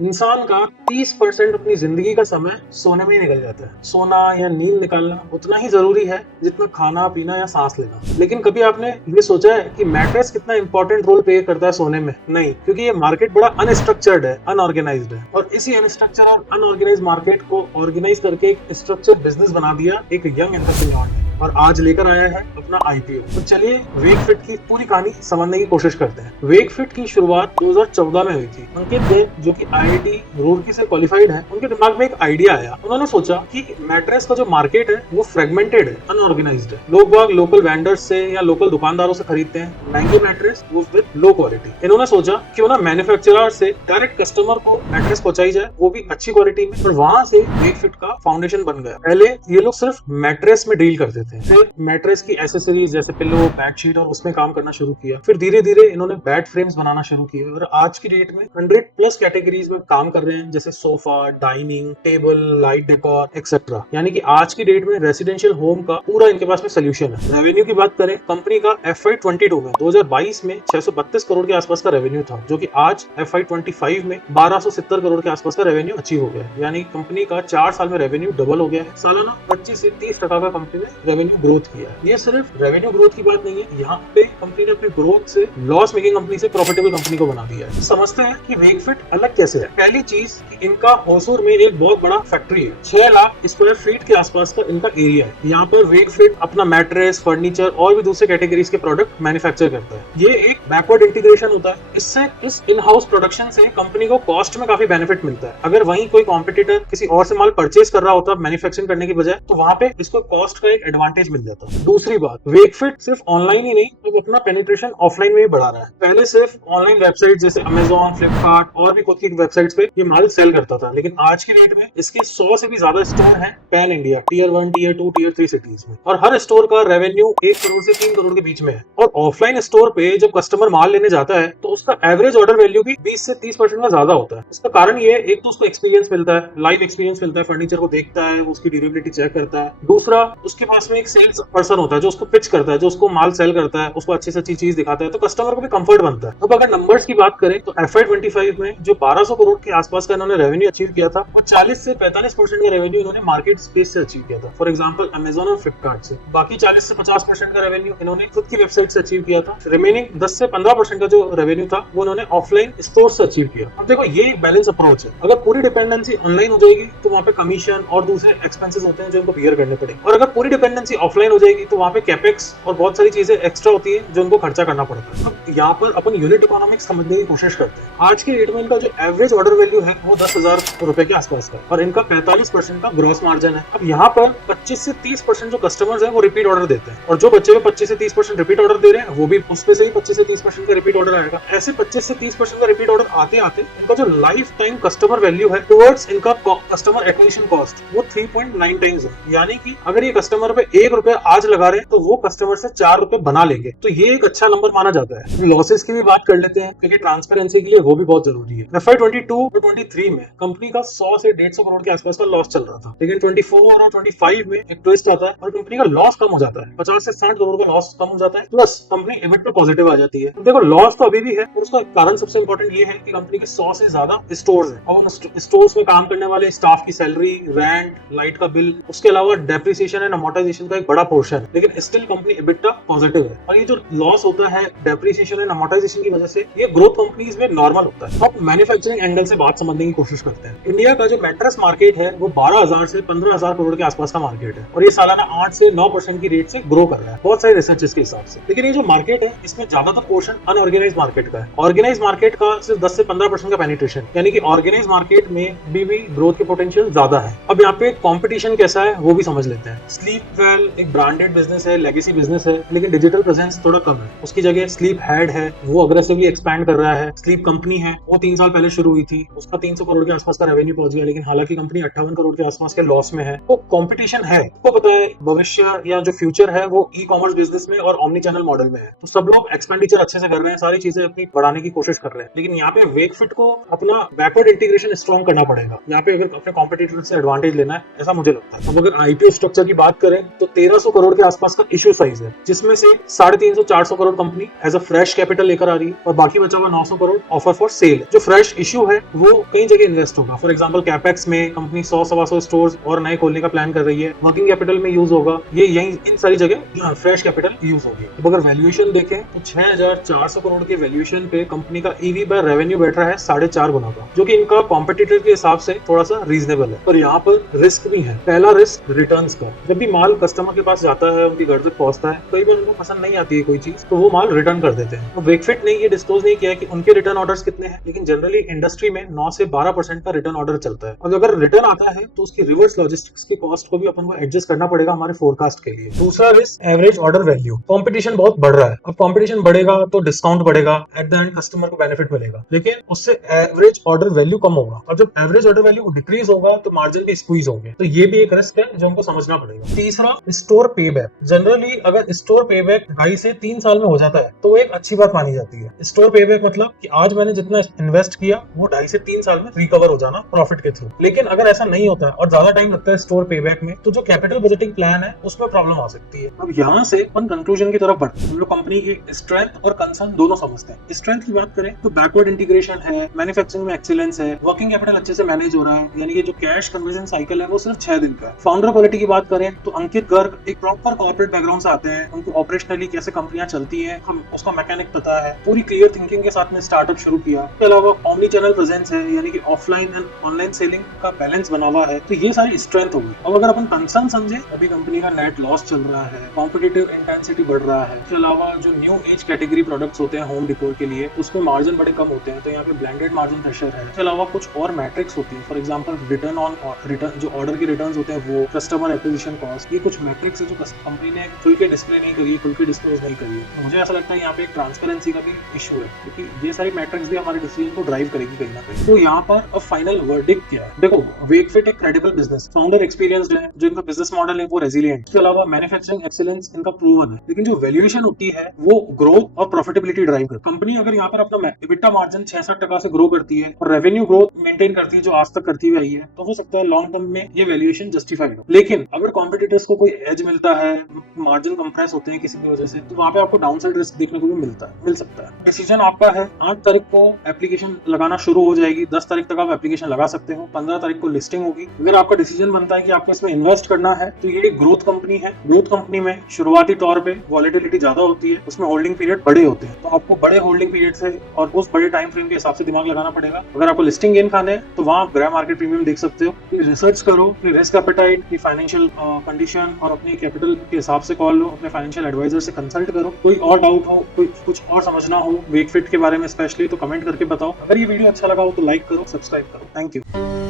इंसान का 30% अपनी जिंदगी का समय सोने में ही निकल जाता है। सोना या नींद निकालना उतना ही जरूरी है जितना खाना पीना या सांस लेना। लेकिन कभी आपने ये सोचा है कि मैट्रेस कितना इंपॉर्टेंट रोल प्ले करता है सोने में? नहीं, क्योंकि ये मार्केट बड़ा अनस्ट्रक्चर्ड है, अनऑर्गेनाइज्ड है, और इसी अनस्ट्रक्चर और अनऑर्गेनाइज मार्केट को ऑर्गेनाइज करके एक स्ट्रक्चर बिजनेस बना दिया एक यंग एंटरप्रेन्योर ने, और आज लेकर आया है अपना आईपीओ। तो चलिए वेकफिट की पूरी कहानी समझने की कोशिश करते हैं। वेकफिट की शुरुआत 2014 में हुई थी। अंकित देव, जो कि आईआईटी रुड़की से क्वालिफाइड है, उनके दिमाग में एक आइडिया आया। उन्होंने सोचा कि मैट्रेस का जो मार्केट है वो फ्रेगमेंटेड है, अनऑर्गेनाइज्ड है। लोग बाग लोकल वेंडर्स से या लोकल दुकानदारों से खरीदते हैं महंगे मैट्रेस, वो विद लो क्वालिटी। इन्होंने सोचा क्यों ना मैन्युफैक्चरर से डायरेक्ट कस्टमर को मैट्रेस पहुंचाई जाए, वो भी अच्छी क्वालिटी में। और वहां से वेकफिट का फाउंडेशन बन गया। पहले ये लोग सिर्फ मैट्रेस में डील करते थे, फिर मैट्रेस की एसेसरीज जैसे पिलो, बेडशीट और उसमें काम करना शुरू किया। फिर धीरे धीरे इन्होंने बेड फ्रेम्स बनाना शुरू किए, और आज की डेट में 100+ कैटेगरीज में काम कर रहे हैं, जैसे sofa, dining table, light decor etcetera. यानी कि आज की डेट में रेसिडेंशियल होम का पूरा इनके पास में सोल्यूशन है। रेवेन्यू की बात करें, कंपनी का FY22 में 2022 में 632 करोड़ के आसपास का रेवेन्यू था, जो कि आज FY25 में 1270 करोड़ के आसपास का रेवेन्यू अचीव हो गया है। यानी कंपनी का 4 साल में रेवेन्यू डबल हो गया है। सालाना 25 से 30% का कंपनी ने रेवेन्यू ग्रोथ किया। ये सिर्फ रेवेन्यू ग्रोथ की बात नहीं है, यहाँ पे कंपनी ने अपनी ग्रोथ से लॉस मेकिंग कंपनी से प्रॉफिटेबल कंपनी को बना दिया है। समझते हैं कि वेकफिट अलग कैसे है। पहली चीज कि इनका होसूर में एक बहुत बड़ा फैक्ट्री है। 6 लाख स्क्वायर फीट के आसपास का इनका एरिया है। यहाँ पर वेकफिट अपना मैट्रेस, फर्नीचर और भी दूसरे कैटेगरीज के प्रोडक्ट मैन्युफैक्चर करता है। ये एक बैकवर्ड इंटीग्रेशन होता है। इससे इस इन हाउस प्रोडक्शन से कंपनी को कॉस्ट में काफी बेनिफिट मिलता है। अगर वहीं कोई कॉम्पिटिटर किसी और से माल परचेज कर रहा होता मैन्युफैक्चरिंग करने की बजाय, तो वहां पे इसको कॉस्ट का एक एडवांटेज मिल जाता है। दूसरी बात, वेकफिट सिर्फ ऑनलाइन ही नहीं, तो अपना पेनिट्रेशन ऑफलाइन में भी बढ़ा रहा है। पहले सिर्फ ऑनलाइन वेबसाइट जैसे अमेजॉन, फ्लिपकार्ट और भी खुद की वेबसाइट्स पे ये माल सेल करता था, लेकिन आज की डेट में इसके 100 से भी ज्यादा स्टोर हैं pan India, tier 1, tier 2, tier 3 cities में, और हर स्टोर का रेवेन्यू 1 करोड़ से 3 करोड़ के बीच में है। और ऑफलाइन स्टोर पे जब कस्टमर माल लेने जाता है तो उसका एवरेज ऑर्डर वैल्यू भी 20 से 30% का ज्यादा होता है। इसका कारण ये, एक तो उसको एक्सपीरियंस मिलता है, लाइव एक्सपीरियंस मिलता है, फर्नीचर को देखता है, उसकी ड्यूरेबिलिटी चेक करता है। दूसरा, उसके पास में एक सेल्स पर्सन होता है जो उसको पिच करता है, जो उसको माल सेल करता है, उसको अच्छी से अच्छी चीज दिखाता है, तो कस्टमर को भी कंफर्ट बनता है। अब अगर नंबर्स की बात करें तो FY25 में जो 1200 करोड़ के आसपास का इन्होंने रेवेन्यू अचीव किया था, वो 40 से 45% का रेवेन्यू इन्होंने मार्केट स्पेस से अचीव किया था, फॉर एग्जांपल अमेजॉन और फ्लिपकार्ट से। बाकी 40 से 50% का रेवेन्यू इन्होंने खुद की वेबसाइट से अचीव किया था। रिमेनिंग 10 से 15% का जो रेवेन्यू था वो इन्होंने ऑफलाइन स्टोर से अचीव किया। अब देखो, ये एक बैलेंस अप्रोच है। अगर पूरी डिपेंडेंसी ऑनलाइन हो जाएगी तो वहाँ पे कमीशन और दूसरे एक्सपेंसेस होते हैं जो इनको बियर करने पड़ेंगे, और अगर पूरी डिपेंडेंसी ऑफलाइन हो जाएगी तो वहाँ पे कैपेक्स और बहुत सारी चीजें एक्स्ट्रा होती है जो उनको खर्चा करना पड़ता है। अब यहाँ पर अपन यूनिट इकोनॉमिक्स समझने की कोशिश करते हैं। आज के डेट में इनका जो एवरेज ऑर्डर वैल्यू है वो 10,000 रुपए के आसपास का, और इनका 45% का ग्रॉस मार्जिन है। अब यहाँ पर 25 से 30% जो कस्टमर्स हैं वो रिपीट ऑर्डर देते हैं, और जो बच्चे में 25 से 30% रिपीट ऑर्डर दे रहे हैं वो भी उसमें से ही 25 से 30% का रिपीट ऑर्डर आएगा। ऐसे 25 से 30% का रिपीट ऑर्डर आते आते इनका जो लाइफ टाइम कस्टमर वैल्यू है टुवर्ड्स इनका कस्टमर एक्विजिशन कॉस्ट, वो 3.9 टाइम्स है। यानी कि अगर ये कस्टमर पे 1 रुपया आज लगा रहे हैं तो वो कस्टमर से 4 रुपए बना लेंगे, तो ये एक अच्छा नंबर माना जाता है। लॉसेस की भी बात कर लेते हैं, क्योंकि ट्रांसपेरेंसी के लिए वो भी बहुत जरूरी है। FY22 और 23 में कंपनी का 100 से 150 करोड़ के आसपास का लॉस चल रहा था, लेकिन 24 और 25 में एक ट्विस्ट आता है और कंपनी का लॉस कम हो जाता है। 50 से 60 करोड़ का लॉस कम हो जाता है, प्लस कंपनी EBIT पे पॉजिटिव आ जाती है। देखो, लॉस तो अभी भी है, और उसका कारण सबसे इंपॉर्टेंट ये है कि कंपनी के 100 से ज्यादा स्टोर्स हैं, और उन स्टोर्स में काम करने वाले स्टाफ की सैलरी, रेंट, लाइट का बिल, उसके अलावा डेप्रिसिएशन एंड अमोर्टाइजेशन का एक बड़ा पोर्शन है, लेकिन स्टिल कंपनी EBITDA पॉजिटिव है। और ये जो लॉस होता है डेप्रिसिएशन एंड अमोर्टाइजेशन की वजह से, ये ग्रोथ कंपनीज में नॉर्मल होता है। अब मैन्युफैक्चरिंग एंगल से बात समझने की कोशिश करते हैं। इंडिया का जो मैट्रेस मार्केट है वो 12,000 से 15,000 करोड़ के आसपास का मार्केट है, और ये सालाना 8 से 9% की रेट से ग्रो कर रहा है, बहुत सारे रिसर्च के हिसाब से। लेकिन ये जो मार्केट है इसमें ज्यादातर पोर्शन अनऑर्गेनाइज मार्केट का है। ऑर्गेनाइज मार्केट का सिर्फ 10 से 15% का पेनिट्रेशन, यानी कि ऑर्गेनाइज मार्केट में भी ग्रोथ के पोटेंशियल ज्यादा है। अब यहाँ पे कंपटीशन कैसा है वो भी समझ लेते हैं। स्लीप वेल एक ब्रांडेड बिजनेस है, लेगेसी बिजनेस है, लेकिन डिजिटल प्रेजेंस थोड़ा कम है। उसकी जगह स्लीप हेड है, वो अग्रेसिवली एक्सपैंड कर रहा है। स्लीप कंपनी है, वो 3 साल पहले शुरू हुई थी, उसका 300 करोड़ के आसपास का रेवेन्यू पहुंच गया, लेकिन हालांकि कंपनी 58 करोड़ के आसपास के लॉस में है। तो कंपटीशन है, आपको पता है भविष्य या जो फ्यूचर है वो ई कॉमर्स बिजनेस में और ऑमनी चैनल मॉडल में है, तो सब लोग एक्सपेंडिचर अच्छे से कर रहे हैं, सारी चीजें अपनी बढ़ाने की कोशिश कर रहे हैं। लेकिन यहाँ पे वेकफिट को अपना बैकवर्ड इंटीग्रेशन स्ट्रॉन्ग करना पड़ेगा, यहाँ पे अगर अपने कॉम्पिटिटर से एडवांटेज लेना है, ऐसा मुझे लगता है। अब अगर आईपीओ स्ट्रक्चर की बात करें तो 1300 करोड़ के आसपास का इश्यू साइज है, जिसमें से 350-400 crore company as a fresh capital लेकर आ रही है और बाकी बचा हुआ 900 करोड़ ऑफर फॉर सेल। जो फ्रेश इश्यू है वो कई जगह इन्वेस्ट होगा। फॉर एग्जांपल कैपेक्स में कंपनी 100-125 स्टोर्स और नए खोलने का प्लान कर रही है, वर्किंग कैपिटल में यूज होगा, ये यही इन सारी जगह फ्रेश कैपिटल यूज होगी। तो अगर वैल्यूएशन देखें तो 6400 करोड़ के वैल्यूएशन पे कंपनी का ईवी बाय रेवेन्यू बैठ रहा है 4.5 गुना का, जो कि इनका कॉम्पिटिटर के हिसाब से थोड़ा सा रीजनेबल है। पर यहाँ पर रिस्क भी है। पहला रिस्क रिटर्न्स का। जब भी माल कस्टमर के पास जाता है, उनकी घर तक पहुंचता है, कई बार उनको पसंद नहीं आती है कोई चीज, तो वो माल रिटर्न कर देते हैं। तो वेकफिट ने ये डिस्क्लोज नहीं किया कि उनके रिटर्न ऑर्डर्स कितने हैं, लेकिन जनरली इंडस्ट्री में 9 से 12% का रिटर्न ऑर्डर चलता है। और अगर रिटर्न आता है तो उसकी रिवर्स लॉजिस्टिक्स की कॉस्ट को भी अपन को एडजस्ट करना पड़ेगा हमारे फोरकास्ट के लिए। दूसरा risk average order value. Competition बहुत बढ़ रहा है, अब कंपटीशन बढ़ेगा तो डिस्काउंट बढ़ेगा, एट द एंड कस्टमर को बेनिफिट मिलेगा, लेकिन उससे एवरेज ऑर्डर वैल्यू कम होगा, और जब एवरेज ऑर्डर वैल्यू डिक्रीज होगा तो मार्जिन भी स्क्वीज होंगे। तो ये भी एक रिस्क है जो हमको समझना पड़ेगा। तीसरा स्टोर पे बैक। जनरली अगर स्टोर पे बैक 2.5 से 3 साल में हो जाता है तो एक अच्छी बात मानी जाती है। स्टोर पे बैक मतलब कि आज मैंने जितना इन्वेस्ट किया वो 2.5 से 3 साल में रिकवर हो जाना प्रॉफिट के थ्रू। लेकिन अगर ऐसा नहीं होता है और ज्यादा टाइम लगता है स्टोर पे बैक में, तो जो कैपिटल बजटिंग प्लान है उसमें प्रॉब्लम आ सकती है। अब यहाँ से अपन कंक्लूजन की तरफ बढ़ते हैं। हम लोग कंपनी की स्ट्रेंथ और कंसर्न दोनों समझते हैं। स्ट्रेंथ की बात करें तो बैकवर्ड इंटीग्रेशन है, मैन्युफैक्चरिंग में एक्सीलेंस है, वर्किंग कैपिटल अच्छे से मैनेज हो रहा है, यानी कि जो कैश कन्वर्जन साइकिल है वो सिर्फ 6 दिन का है। फाउंडर क्वालिटी की बात करें तो अंकित गर्ग एक प्रॉपर कॉर्पोरेट बैकग्राउंड से आते हैं, उनको ऑपरेशनली कैसे कंपनियां चलती हैं हम उसका मैकेनिक पता है, पूरी क्लियर थिंकिंग के साथ में स्टार्टअप शुरू किया। इसके अलावा ऑमनी चैनल प्रेजेंस है, यानी कि ऑफलाइन एंड ऑनलाइन सेलिंग का बैलेंस बना हुआ है। तो ये सारी स्ट्रेंथ होगी। अब अगर अपन कंसर्न समझे, अभी कंपनी का नेट लॉस चल रहा है, कॉम्पिटिटिव इंटेंसिटी बढ़ रहा है, इसके अलावा जो न्यू एज कैटेगरी प्रोडक्ट्स होते हैं होम डेकोर के लिए उसमें मार्जिन बड़े कम होते हैं, तो यहाँ पे ब्लेंडेड मार्जिन प्रेशर है। इसके अलावा कुछ और मैट्रिक्स होती है, for example return on return, जो ऑर्डर के रिटर्न्स होते हैं वो, कस्टमर एक्विजिशन कॉस्ट, ये कुछ मैट्रिक्स है जो कंपनी ने खुल के डिस्प्ले नहीं करी है, खुल के डिस्क्लोज नहीं करी है। मुझे ऐसा लगता है यहाँ पे एक ट्रांसपेरेंसी का भी इशू है, क्योंकि ये सारी मैट्रिक्स भी हमारे डिसीजन को ड्राइव करेगी कहीं ना कहीं। तो यहाँ पर अब फाइनल वर्डिक्ट क्या है? देखो, वेकफिट एक क्रेडिबल बिजनेस, फाउंडर एक्सपीरियंस्ड है, जो इनका बिजनेस मॉडल है वो रेजिलिएंट, इसके अलावा मैन्युफैक्चरिंग एक्सीलेंस इनका प्रूवन है, लेकिन जो वैल्यूएशन होती है वो ग्रोथ और प्रॉफिटेबिलिटी ड्राइव करती है। कंपनी अगर यहाँ पर अपना EBITDA मार्जिन 66% से ग्रो करती है और रेवेन्यू ग्रोथ मेंटेन करती है जो आज तक करती हुई आई है, तो हो सकता है लॉन्ग टर्म में ये वैल्यूएशन जस्टिफाइड हो। लेकिन अगर कॉम्पिटिटर्स को कोई एज मिलता है, मार्जिन कंप्रेस होते हैं किसी भी वजह से, तो वहाँ पे आपको डाउनसाइड रिस्क देखने को भी मिल सकता है। डिसीजन आपका है। 8 तारीख को एप्लीकेशन लगाना शुरू हो जाएगी, 10 तारीख तक आप एप्लीकेशन लगा सकते हो, 15 तारीख को लिस्टिंग होगी। अगर आपका डिसीजन बनता है कि आपको इसमें इन्वेस्ट करना है, तो ये एक ग्रोथ कंपनी है। ग्रोथ कंपनी में शुरुआती तौर पे वॉलेटिलिटी ज्यादा होती है, उसमें होल्डिंग पीरियड बड़े होते हैं, तो आपको बड़े होल्डिंग पीरियड से और उस बड़े टाइम फ्रेम के हिसाब से दिमाग लगाना पड़ेगा। अगर आपको लिस्टिंग गेन खाने हैं तो वहाँ आप ग्रे मार्केट प्रीमियम देख सकते हो। रिसर्च करो, अपनी रिस्क एपेटाइट, अपनी फाइनेंशियल कंडीशन और अपनी कैपिटल के हिसाब से कॉल लो, अपने फाइनेंशियल एडवाइजर से कंसल्ट करो। कोई और डाउट हो, कोई कुछ और समझना हो वेकफिट के बारे में स्पेशली, तो कमेंट करके बताओ। अगर ये वीडियो अच्छा लगा हो तो लाइक करो, सब्सक्राइब करो। Thank you.